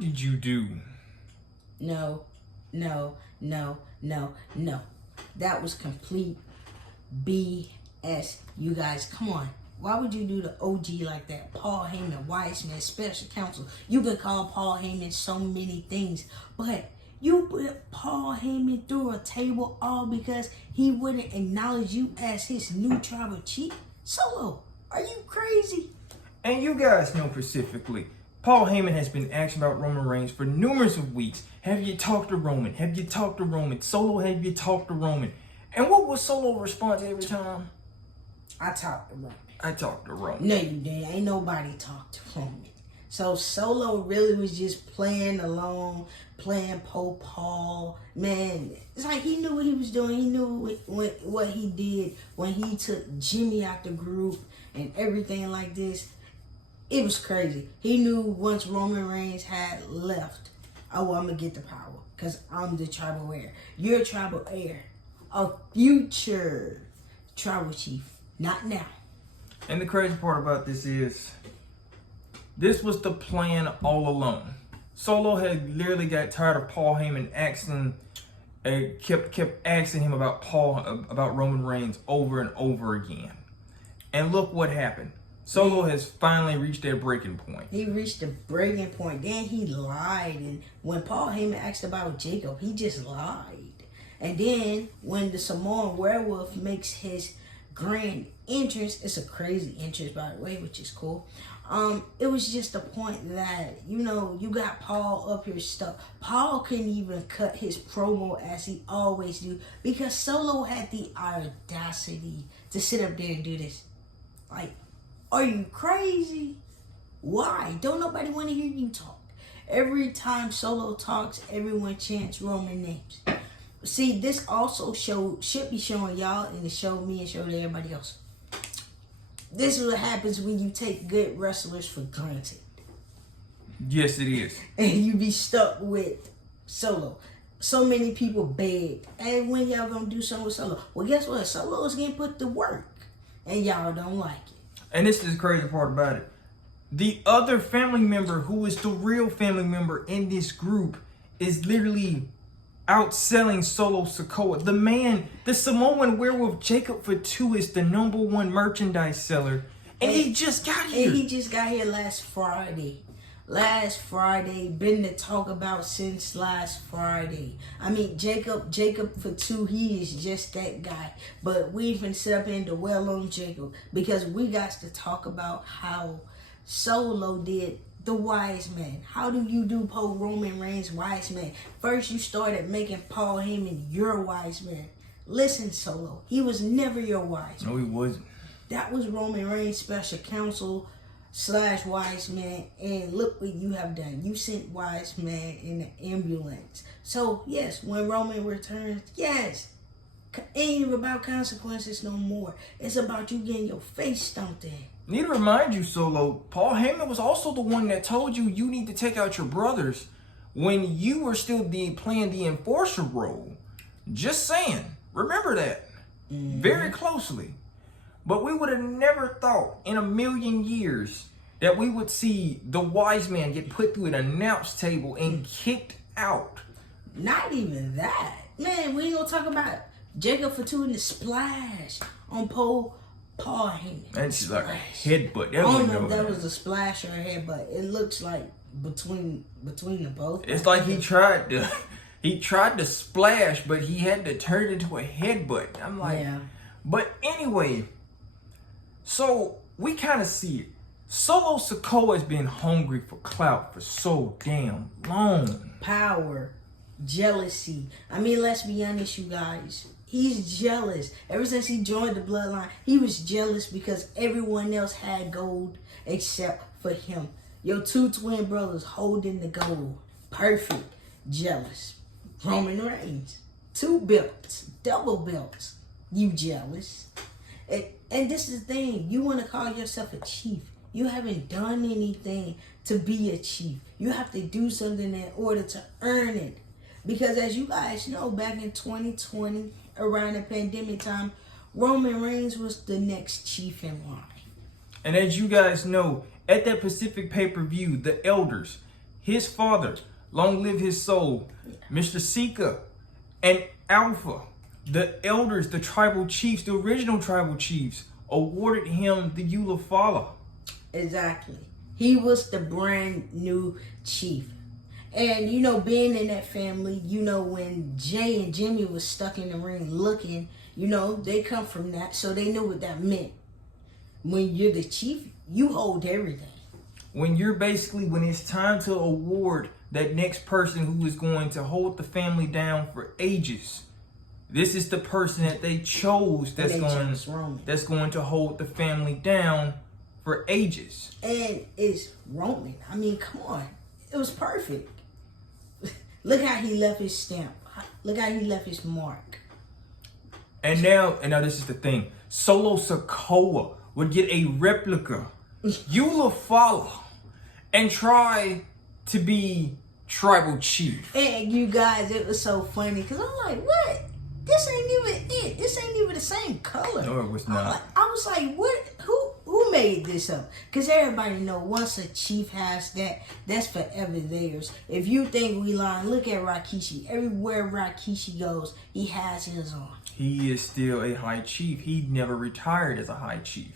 did you do? No. That was complete BS. You guys, come on. Why would you do the OG like that? Paul Heyman, wise man, special counsel. You can call Paul Heyman so many things, but you put Paul Heyman through a table all because he wouldn't acknowledge you as his new tribal chief? Solo, are you crazy? And you guys know specifically, Paul Heyman has been asked about Roman Reigns for numerous of weeks. Have you talked to Roman? Have you talked to Roman? Solo, have you talked to Roman? And what was Solo's response every time? I talked to Roman. I talked to Roman. No, you didn't. Ain't nobody talked to Roman. So Solo really was just playing along, playing Paul. Man, it's like he knew what he was doing. He knew what he did when he took Jimmy out the group and everything like this. It was crazy. He knew once Roman Reigns had left, oh, I'm going to get the power because I'm the tribal heir. You're a tribal heir. A future tribal chief. Not now. And the crazy part about this is, this was the plan all along. Solo had literally got tired of Paul Heyman kept asking him about Roman Reigns over and over again. And look what happened. Solo has finally reached that breaking point. He reached the breaking point. Then he lied. And when Paul Heyman asked about Jacob, he just lied. And then when the Samoan werewolf makes his grand entrance, it's a crazy entrance by the way, which is cool. It was just the point that, you know, you got Paul up here stuck. Paul couldn't even cut his promo as he always do because Solo had the audacity to sit up there and do this. Like, are you crazy? Why? Don't nobody want to hear you talk. Every time Solo talks, everyone chants Roman names. See, this also should be showing y'all and it showed me and showed everybody else. This is what happens when you take good wrestlers for granted. Yes, it is. And you be stuck with Solo. So many people beg, hey, when y'all gonna do something with Solo? Well, guess what? Solo is getting put to work. And y'all don't like it. And this is the crazy part about it. The other family member who is the real family member in this group is literally outselling Solo Sikoa. The man, the Samoan werewolf Jacob for 2 is the #1 merchandise seller. And he just got here. And he just got here last Friday. Last Friday. Been to talk about since last Friday. I mean, Jacob for 2, he is just that guy. But we even sit up and dwell on Jacob because we got to talk about how Solo did the wise man. How do you do Paul Roman Reigns wise man? First you started making Paul Heyman your wise man. Listen, Solo, he was never your wise man. No, he wasn't. That was Roman Reigns special counsel / wise man, and look what you have done. You sent wise man in the ambulance. So yes, when Roman returns, yes, it ain't about consequences no more. It's about you getting your face stomped in. Need to remind you, Solo, Paul Heyman was also the one that told you you need to take out your brothers when you were still playing the enforcer role. Just saying. Remember that very closely. But we would have never thought in a million years that we would see the wise man get put through an announce table and kicked out. Not even that. Man, we ain't gonna talk about Jacob for 2 in the splash on Paul Heyman. And she's like a headbutt. I don't know if that was a splash or a headbutt. It looks like between the both. It's like he tried to splash, but he had to turn it into a headbutt. I'm like, yeah. But anyway, so we kind of see it. Solo Sikoa has been hungry for clout for so damn long. Power, jealousy. I mean, let's be honest, you guys. He's jealous. Ever since he joined the Bloodline, he was jealous because everyone else had gold except for him. Your 2 twin brothers holding the gold. Perfect. Jealous. Roman Reigns. 2 belts. Double belts. You jealous. And this is the thing. You want to call yourself a chief. You haven't done anything to be a chief. You have to do something in order to earn it. Because as you guys know, back in 2020, around the pandemic time, Roman Reigns was the next chief in line. And as you guys know, at that Pacific pay-per-view, the elders, his father, long live his soul, Mr. Sikoa, and Alpha, the elders, the tribal chiefs, the original tribal chiefs, awarded him the Ulafala. Exactly. He was the brand new chief. And, you know, being in that family, you know, when Jay and Jimmy was stuck in the ring looking, you know, they come from that, so they knew what that meant. When you're the chief, you hold everything. When it's time to award that next person who is going to hold the family down for ages, this is the person that they chose that's going to hold the family down for ages. And it's Roman. I mean, come on. It was perfect. Look how he left his stamp. Look how he left his mark. And now this is the thing. Solo Sikoa would get a replica Ulafala and try to be tribal chief. And you guys, it was so funny because I'm like, what? This ain't even it. This ain't even the same color. No, it was not. I was like, what? Who made this up? Because everybody know once a chief has that, that's forever theirs. If you think we lying, look at Rikishi. Everywhere Rikishi goes, he has his on. He is still a high chief. He never retired as a high chief.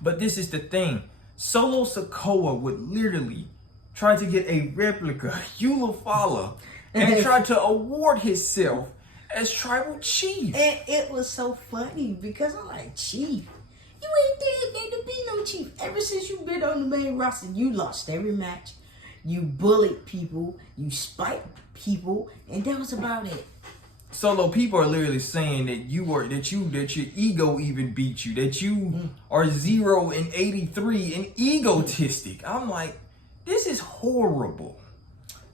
But this is the thing. Solo Sikoa would literally try to get a replica Ulafala and try to award himself as tribal chief. And it was so funny because I'm like, chief, you ain't there to be no chief. Ever since you've been on the main roster, you lost every match. You bullied people. You spiked people. And that was about it. Solo, people are literally saying that your ego even beat you, that you are 0 and 83 and egotistic. I'm like, this is horrible.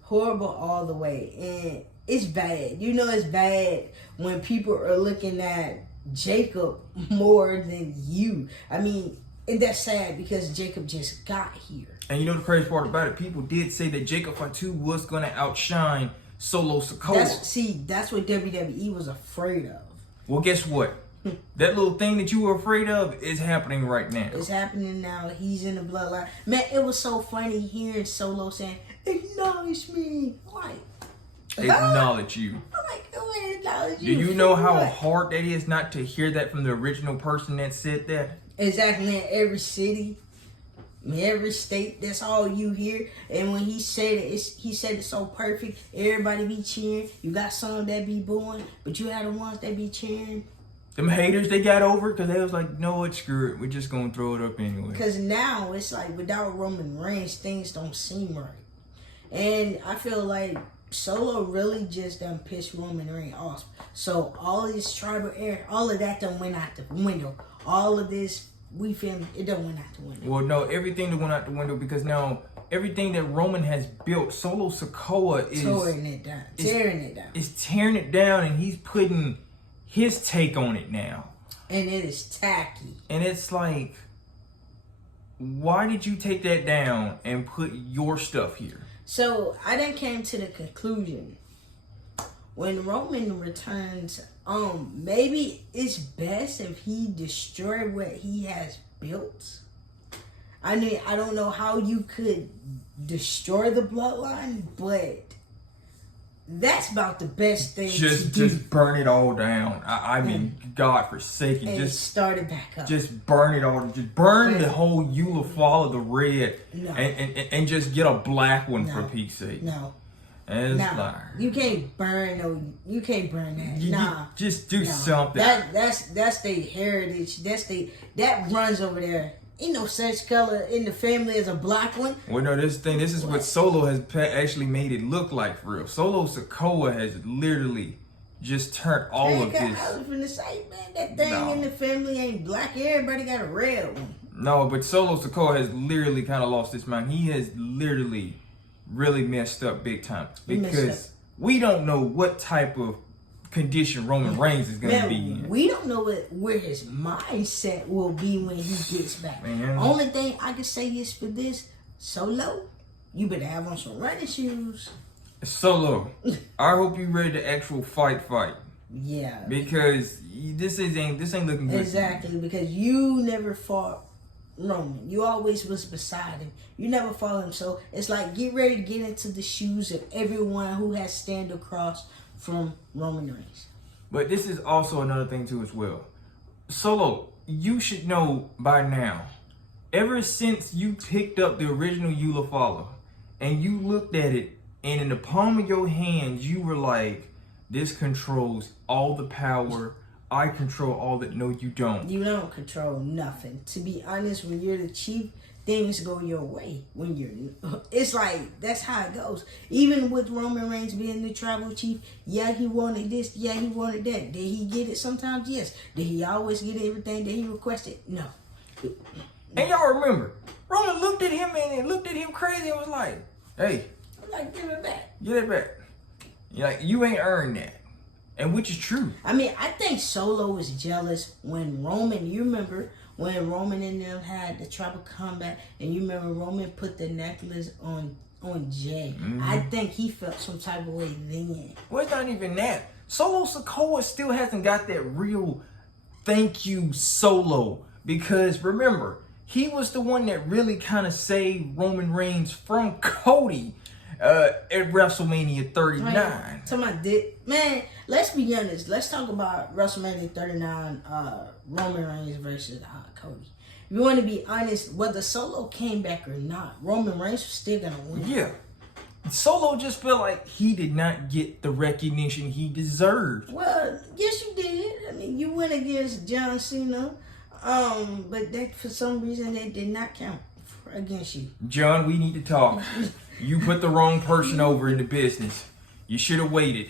Horrible all the way. And it's bad. You know it's bad when people are looking at Jacob more than you. I mean, and that's sad because Jacob just got here. And you know the crazy part about it? People did say that Jacob Fatu was going to outshine Solo Sikoa. That's what WWE was afraid of. Well, guess what? That little thing that you were afraid of is happening right now. It's happening now. He's in the bloodline. Man, it was so funny hearing Solo saying, acknowledge me. Like, acknowledge you. I'm like, oh, acknowledge you. Do you know how hard that is not to hear that from the original person that said that? Exactly. In every city, in every state, that's all you hear. And when he said it, he said it so perfect. Everybody be cheering. You got some that be booing, but you had the ones that be cheering. Them haters, they got over because they was like, no, it's screw it. We're just going to throw it up anyway. Because now it's like without Roman Reigns, things don't seem right. And I feel like Solo really just done pissed Roman Reigns off. So all of this tribal air, all of that done went out the window. All of this, we filmed, it done went out the window. Well, no, everything that went out the window because now everything that Roman has built, Solo Sikoa is tearing it down. It's tearing it down and he's putting his take on it now. And it is tacky. And it's like, why did you take that down and put your stuff here? So I then came to the conclusion when Roman returns, maybe it's best if he destroy what he has built. I mean, I don't know how you could destroy the bloodline, but that's about the best thing to do. Just burn it all down. I mean, God forsaken. And just start it back up. Just burn it all. Just burn the whole Ulafala, the red, no. and just get a black one for peace sake. No. And it's you can't burn that. Just do something. That's their heritage. That runs over there. Ain't no such color in the family as a black one. Well, no, this is what Solo has actually made it look like for real. Solo Sikoa has literally just turned all of this. I was finna say, man, that thing in the family ain't black. Everybody got a red one. No, but Solo Sikoa has literally kind of lost his mind. He has literally really messed up big time because we don't know what type of condition Roman Reigns is going to be in. We don't know where his mindset will be when he gets back. Man. Only thing I can say is for this, Solo, you better have on some running shoes. Solo, I hope you ready to actual fight. Yeah. Because this ain't looking good. Exactly, because you never fought Roman. You always was beside him. You never followed him. So it's like, get ready to get into the shoes of everyone who has stand across from Roman Reigns. But this is also another thing too as well. Solo, you should know by now, ever since you picked up the original Eula follow and you looked at it, and in the palm of your hands, you were like, this controls all the power. I control all that. No, you don't. You don't control nothing. To be honest, when you're the chief, things go your way. When you're, it's like, that's how it goes. Even with Roman Reigns being the tribal chief, yeah, he wanted this, yeah, he wanted that. Did he get it sometimes? Yes. Did he always get everything that he requested? No. And y'all remember, Roman looked at him and looked at him crazy and was like, hey, Like, give it back. get it back. You're like, you ain't earned that. And which is true. I mean, I think Solo was jealous when Roman, you remember when Roman and them had the tribal combat, and you remember Roman put the necklace on Jay. Mm-hmm. I think he felt some type of way then. Well, it's not even that. Solo Sikoa still hasn't got that real thank you Solo. Because remember, he was the one that really kind of saved Roman Reigns from Cody at WrestleMania 39. Man, to my dick, man, let's be honest. Let's talk about WrestleMania 39, Roman Reigns versus Cody. If you want to be honest, whether Solo came back or not, Roman Reigns was still gonna win. Yeah. Solo just felt like he did not get the recognition he deserved. Well, yes, you did. I mean, you went against John Cena, but that for some reason that did not count against you. John, we need to talk. You put the wrong person over in the business. You should have waited.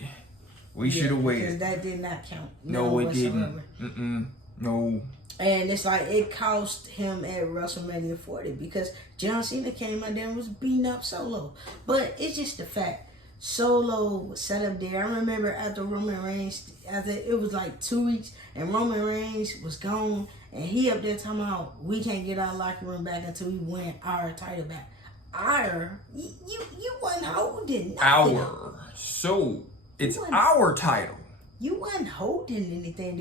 We should have waited. Because that did not count. No, it whatsoever. didn't. No. And it's like, it cost him at WrestleMania 40 because John Cena came out there and was beating up Solo. But it's just the fact, Solo was set up there. I remember after Roman Reigns, after it was like 2 weeks, and Roman Reigns was gone, and he up there talking about, we can't get our locker room back until we win our title back. You wasn't holding nothing. Our. So, it's our title. You wasn't holding anything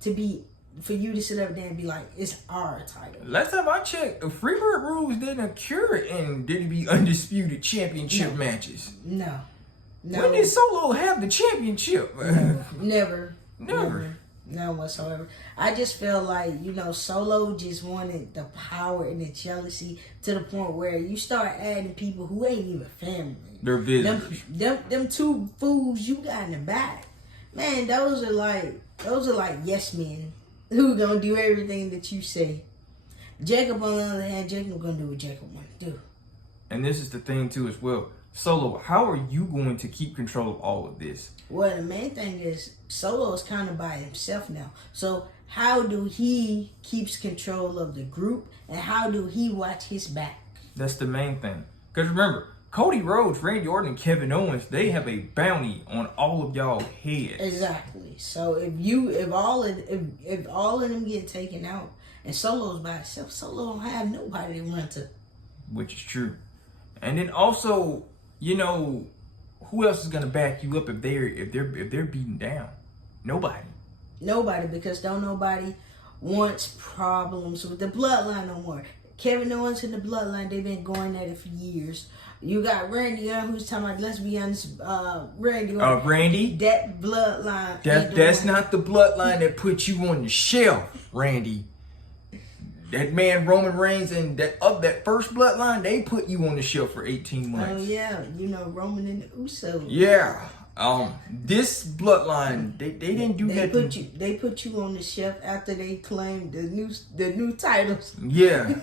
to be for you to sit up there and be like, it's our title. Last time I checked, Freebird rules didn't occur and didn't be undisputed championship matches. No. When did Solo have the championship? Never. Never. None whatsoever. I just feel like, Solo just wanted the power and the jealousy to the point where you start adding people who ain't even family. They're visitors. Them two fools you got in the back. Man, those are like yes men who gonna do everything that you say. Jacob, on the other hand, Jacob gonna do what Jacob wanna do. And this is the thing too as well. Solo, how are you going to keep control of all of this? Well, the main thing is Solo is kind of by himself now. So how do he keeps control of the group, and how do he watch his back? That's the main thing. Because remember, Cody Rhodes, Randy Orton, and Kevin Owens, they have a bounty on all of y'all heads. Exactly. So if all of them get taken out and Solo's by himself, Solo don't have nobody to run to. Which is true. And then also, who else is gonna back you up if they're beaten down? Nobody, because don't nobody wants problems with the bloodline no more. Kevin Owens and the bloodline, they've been going at it for years. You got Randy Orton, who's talking about, let's be honest, Randy Orton. Randy? That bloodline. That's not the bloodline that put you on the shelf, Randy. That man Roman Reigns and that first bloodline, they put you on the shelf for 18 months. Oh yeah, Roman and the Usos. Yeah. This bloodline, they didn't do nothing. They put you on the shelf after they claimed the new titles. Yeah.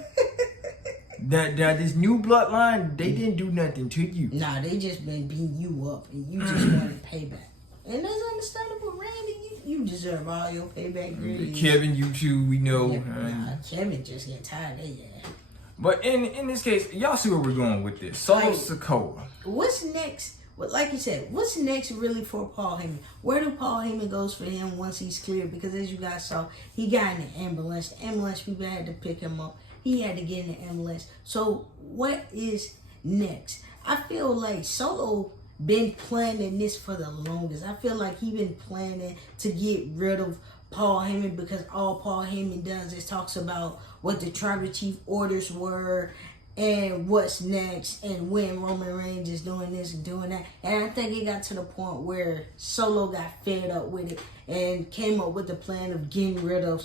This new bloodline, they didn't do nothing to you. Nah, they just been beating you up, and you just wanted payback. And that's understandable, Randy. You deserve all your payback. Really. Kevin, you too, we know. Yeah, Kevin just get tired of that. But in this case, y'all see where we're going with this. Solo Sikoa. What's next? Well, like you said, what's next really for Paul Heyman? Where do Paul Heyman goes for him once he's cleared? Because as you guys saw, he got in the ambulance. The ambulance people had to pick him up. He had to get in the ambulance. So what is next? I feel like Solo been planning this for the longest. I feel like he been planning to get rid of Paul Heyman, because all Paul Heyman does is talks about what the tribal chief orders were and what's next and when Roman Reigns is doing this and doing that. And I think it got to the point where Solo got fed up with it and came up with the plan of getting rid of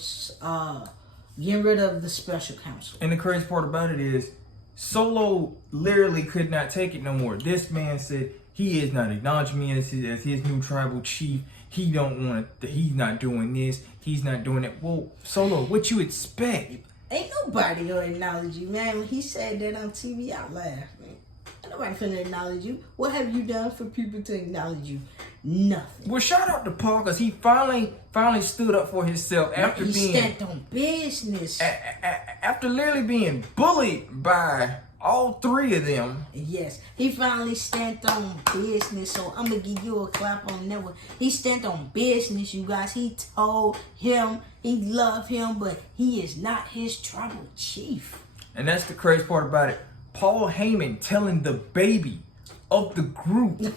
the special counsel. And the crazy part about it is Solo literally could not take it no more. This man said he is not acknowledging me as his new tribal chief. He don't want to, he's not doing this, he's not doing that. Well, Solo, what you expect? Ain't nobody gonna acknowledge you, man. When he said that on TV, I laughed, man. Ain't nobody finna acknowledge you. What have you done for people to acknowledge you? Nothing. Well, shout out to Paul, because he finally stood up for himself after he being stand on business. After literally being bullied by all three of them. Yes, he finally stand on business. So I'm gonna give you a clap on that one. He stand on business, you guys. He told him he loved him, but he is not his tribal chief. And that's the crazy part about it. Paul Heyman telling the baby of the group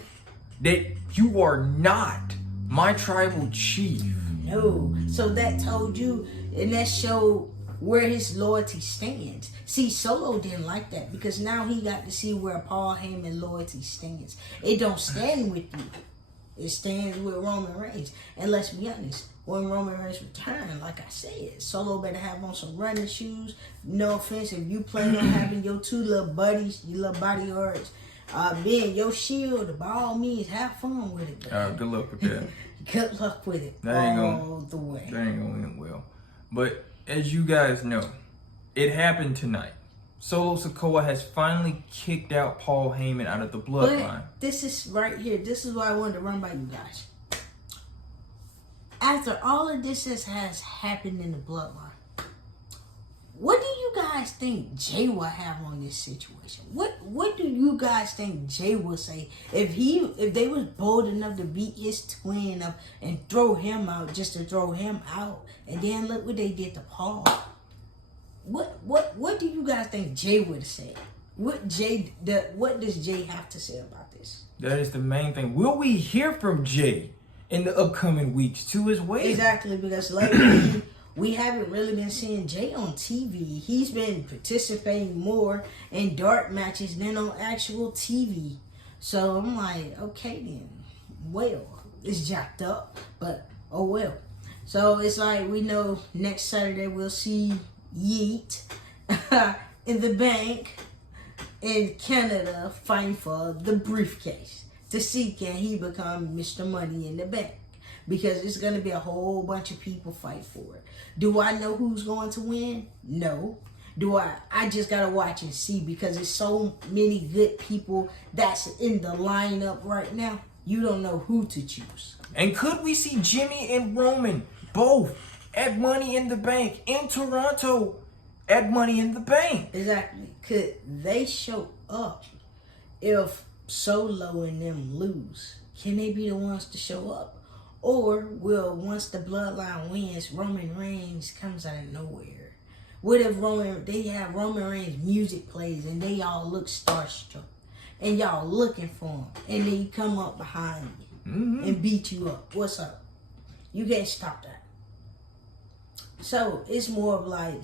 that you are not my tribal chief. No. So that told you, and that showed where his loyalty stands. See, Solo didn't like that because now he got to see where Paul Heyman loyalty stands. It don't stand with you. It stands with Roman Reigns. And let's be honest, when Roman Reigns return, like I said, Solo better have on some running shoes. No offense, if you plan on having your two little buddies, your little bodyguards, being your shield, by all means, have fun with it. Good luck with that. Good luck with it. That ain't all the way. That ain't gonna end well. But as you guys know, it happened tonight. Solo Sikoa has finally kicked out Paul Heyman out of the Bloodline. But this is right here. This is what I wanted to run by you guys. After all of this has happened in the Bloodline, what do you guys think Jay will have on this situation? What do you guys think Jay will say if they was bold enough to beat his twin up and throw him out just to throw him out, and then look what they did to Paul? What do you guys think Jay would say? What does Jay have to say about this? That is the main thing. Will we hear from Jay in the upcoming weeks too as well? Exactly, because lately we haven't really been seeing Jay on TV. He's been participating more in dark matches than on actual TV. So I'm like, okay then. Well, it's jacked up, but oh well. So it's like we know next Saturday we'll see Yeet in the bank in Canada fighting for the briefcase to see can he become Mr. Money in the Bank, because it's going to be a whole bunch of people fight for it. Do I know who's going to win? No. Do I just got to watch and see, because there's so many good people that's in the lineup right now. You don't know who to choose. And could we see Jimmy and Roman both at Money in the Bank in Toronto at Money in the Bank? Exactly. Could they show up if Solo and them lose? Can they be the ones to show up? Or will, once the Bloodline wins, Roman Reigns comes out of nowhere? What if they have Roman Reigns music plays and they all look starstruck and y'all looking for him, and then you come up behind you and beat you up? What's up? You can't stop that. So it's more of like,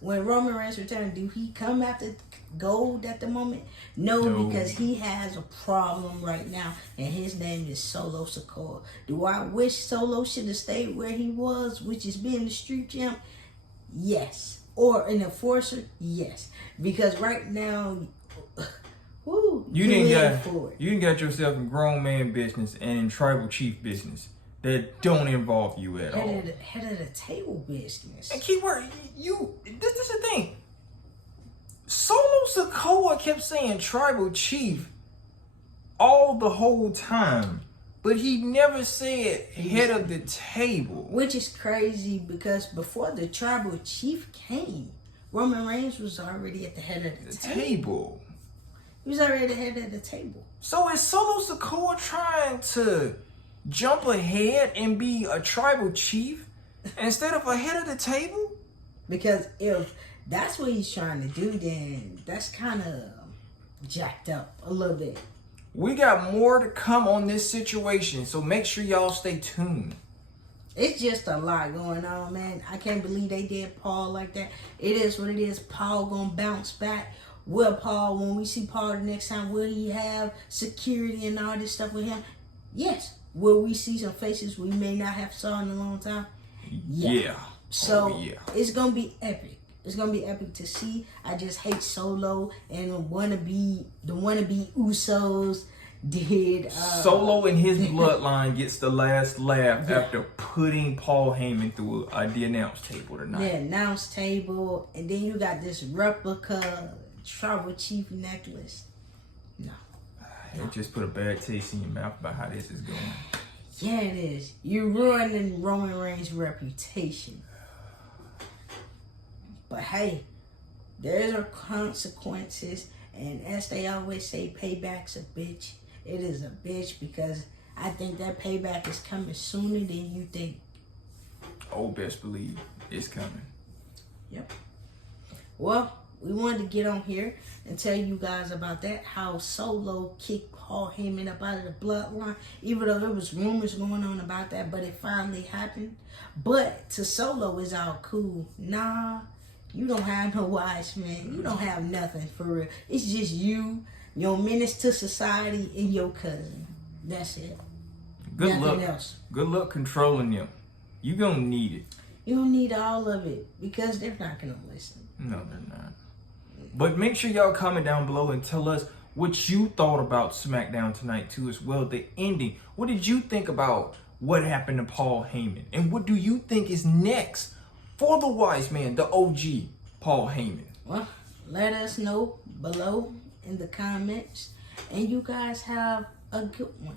when Roman Reigns returns, do he come after gold at the moment? No, because he has a problem right now, and his name is Solo Sikoa. Do I wish Solo should have stayed where he was, which is being the street champ? Yes. Or an enforcer? Yes. Because right now, woo, you didn't get yourself in grown man business and in tribal chief business that don't involve you at all. Head of the table business. And keyword, this is the thing. Solo Sikoa kept saying tribal chief all the whole time, but he never said head of the table. Which is crazy, because before the tribal chief came, Roman Reigns was already at the head of the table. He was already at the head of the table. So is Solo Sikoa trying to jump ahead and be a tribal chief instead of a head of the table? Because if that's what he's trying to do, then that's kind of jacked up a little bit. We got more to come on this situation, so make sure y'all stay tuned. It's just a lot going on, man. I can't believe they did Paul like that. It is what it is. Paul gonna bounce back. Will Paul, when we see Paul the next time, will he have security and all this stuff with him? Yes. Will we see some faces we may not have saw in a long time? Yeah. So it's gonna be epic. It's gonna be epic to see. I just hate Solo and the wannabe Usos did. Solo and his bloodline gets the last laugh after putting Paul Heyman through the announce table tonight. Yeah, announce table, and then you got this replica tribalchief necklace. No. It just put a bad taste in your mouth about how this is going. Yeah, it is. You're ruining Roman Reigns' reputation. But hey, there are consequences, and as they always say, payback's a bitch. It is a bitch because I think that payback is coming sooner than you think. Oh, best believe it's coming. Yep. Well, we wanted to get on here and tell you guys about that. How Solo kicked Paul Heyman up out of the bloodline. Even though there was rumors going on about that, but it finally happened. But to Solo, it's all cool. Nah, you don't have no wives, man. You don't have nothing for real. It's just you, your menace to society, and your cousin. That's it. Good Nothing luck. else. Good luck controlling them. You gonna need it. You don't need all of it because they're not gonna listen. No, they're not. But make sure y'all comment down below and tell us what you thought about SmackDown tonight too, as well. The ending. What did you think about what happened to Paul Heyman? And what do you think is next for the wise man, the OG Paul Heyman? Well, let us know below in the comments. And you guys have a good one.